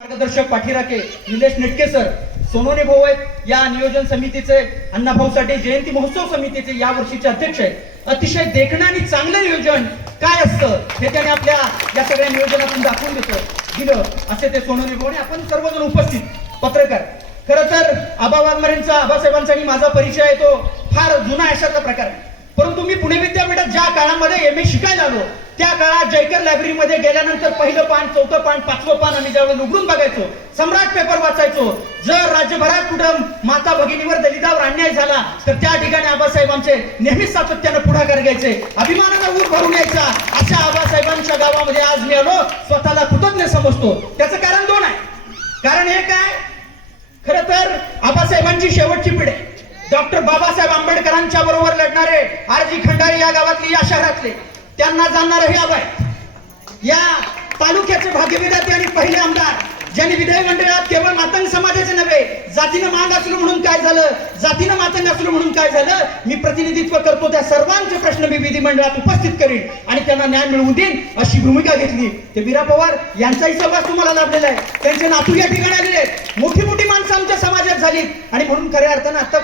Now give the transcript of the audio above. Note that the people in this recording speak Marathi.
मार्गदर्शक पाठीराखे निलेश नेटके सर, सोनोने भाऊ आहेत या नियोजन समितीचे, अण्णाभाऊ साठे जयंती महोत्सव समितीचे या वर्षीचे अध्यक्ष आहेत. अतिशय देखणं आणि चांगलं नियोजन काय असतं हे त्याने आपल्या या सगळ्या नियोजनातून दाखवून दिलं असे ते सोनोने भाऊ. आपण सर्वजण उपस्थित पत्रकार. खरं तर आबा वाघमारेंचा, आबासाहेबांचा आणि माझा परिचय आहे तो फार जुना अशाचा प्रकार आहे. परंतु मी पुणे विद्यापीठात ज्या काळामध्ये MA शिकायला आलो त्या काळात जयकर लायब्ररीमध्ये गेल्यानंतर पहिलं पान, चौथं पान, पाचवं पान आणि ज्यावेळेस उघडून बघायचो, सम्राट पेपर वाचायचो. जर राज्यभरात कुठं माता भगिनीवर दलितावर अन्याय झाला तर त्या ठिकाणी आबासाहेब आमचे नेहमीच सातत्यानं पुढाकार घ्यायचे, अभिमानाचा ऊर भरून यायचा. अशा आबासाहेबांच्या गावामध्ये आज मी आलो, स्वतःला कृतज्ञ समजतो. त्याचं कारण दोन आहे. कारण एक आहे, खरं तर आबासाहेबांची शेवटची पिढी डॉक्टर बाबासाहेब आंबेडकरांच्या बरोबर लढणारे RG खंडारे या गावातले, या शहरातले, त्यांना जाणणारे हे आबा आहेत. या तालुक्याचे भाग्यविधाते आणि पहिले आमदार ज्यांनी विधानमंडळात केवळ मातंग समाजाचे नव्हे, जातीनं मांग असलो म्हणून काय झालं, जातीनं मातंग असलो म्हणून काय झालं, मी प्रतिनिधित्व करतो. त्या सर्वांचे प्रश्न मी विधिमंडळात उपस्थित करीन आणि त्यांना न्याय मिळवून देईन अशी भूमिका घेतली. ते वीरा पवार यांचाही सहवास तुम्हाला लाभलेला आहे. त्यांचे नातू या ठिकाणी आलेले आहेत. मोठी मोठी माणसं आमच्या समाजात झाली आणि म्हणून खऱ्या अर्थानं आता